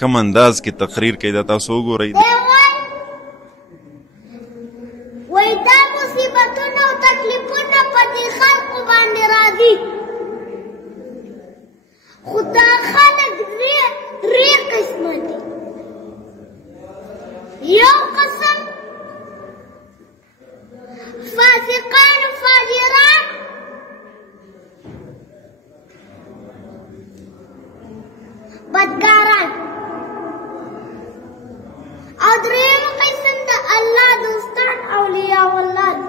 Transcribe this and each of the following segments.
کم انداز کې تقریر کوي دا تاسو وګورئ. وای دا مصیبتونه او تکلیفونه په دې خلقو باندې راځي، خو دا خلک درې قسمه دي. یو قسم فاسقان و فاجران، بدکاران، او دریم قسم د الله دوستان اولیاء الله دي.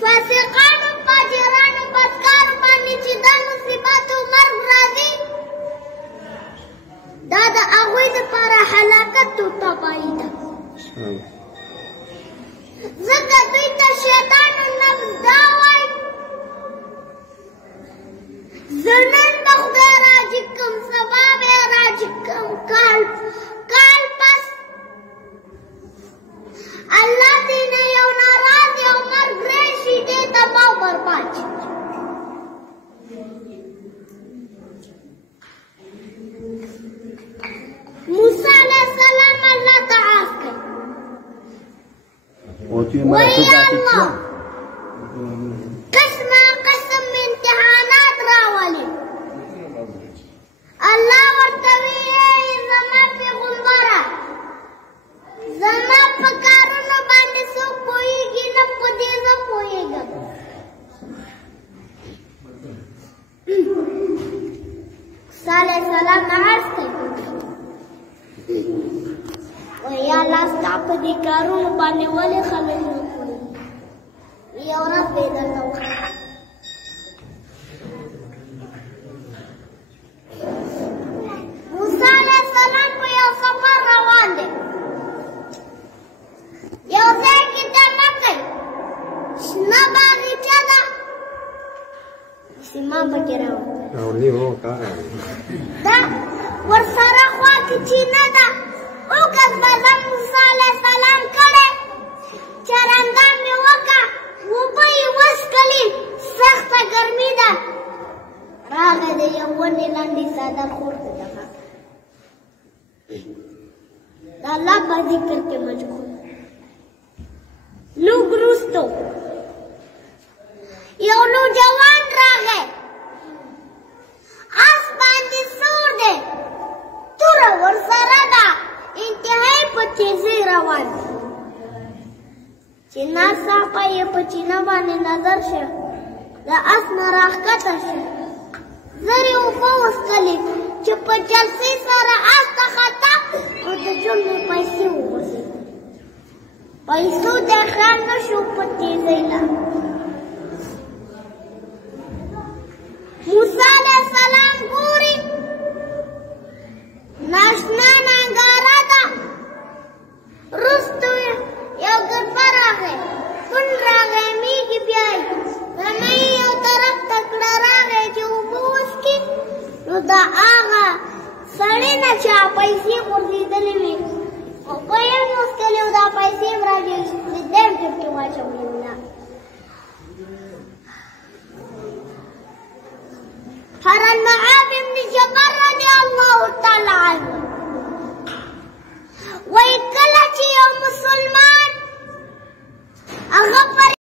فاسقان و فاجران و بدکار باندې چې دا مصیبت و مرګ راځي، دا د هغوی دپاره هلاکت و تباهي ده. ځکه دوی ته شیطان النفس دا وایي زه نن به خدای راجي کړم، سبا به یې راجي کړم، کال پس الله دې نه یو ناراض او مرګ راشي، دې تباه و برباد شي. موسی علیه السلام الله ته عاف کړ، وی الله قسمه قسم امتحانات راولي. الله ورته وی زما پیغمبره، زما په کارونو باندې څوک پوهېږي نه، په دې زه پوهېږم. موسی علیه السلام ته عرض کړ، وی یا الله ستا په دې کارونو باندې ولې خلک نه پوهېږي؟ یو ورځ به یې درته وښیم. موسی علیه السلام په یو سفر روان دی، یو ځای کې دمه کوي، شنه باغچه ده، سیمان پکې راوړي، دا ورسره خوا کې چینه ده، اوږد بدن موسی علیه السلام کړی، چرندان مې وکړه، اوبه یې وڅښلې، سخته ګرمي ده. راغی د یو ونې لاندې څادر پورته دمه کړه، د الله په ذکر کې مشغول. لږ وروستو یو نوجوان راغی، آس باندې سور دی، توره ورسره ده، انتهایی په تیزۍ روان دی. چې ناڅاپه یې په چینه باندې نظر شه، د آس نه راښکته شه، زر یې اوبه وڅښلې، چې په جلسۍ سره آس ته خطا او د ژوند مې پیسې وغورځېدې. پیسو ته خیال نه شو په تیزۍ لاندې. موسی علیه السلام ګوري ناشنا ننداره ده، وروستو یو ګربه راغی، کونډ راغی، میږي بیایي، رمه یې یو طرف ته کړه، راغی چې اوبه وڅښي، نو د هغه سړي نه چې پیسې غورځېدلې وې، اوبه یې هم وڅښلې او دا پیسې هم راجې دی هم جیب کې واچولې وې. حرم معاذ بن جبل رضی الله تعالی عنه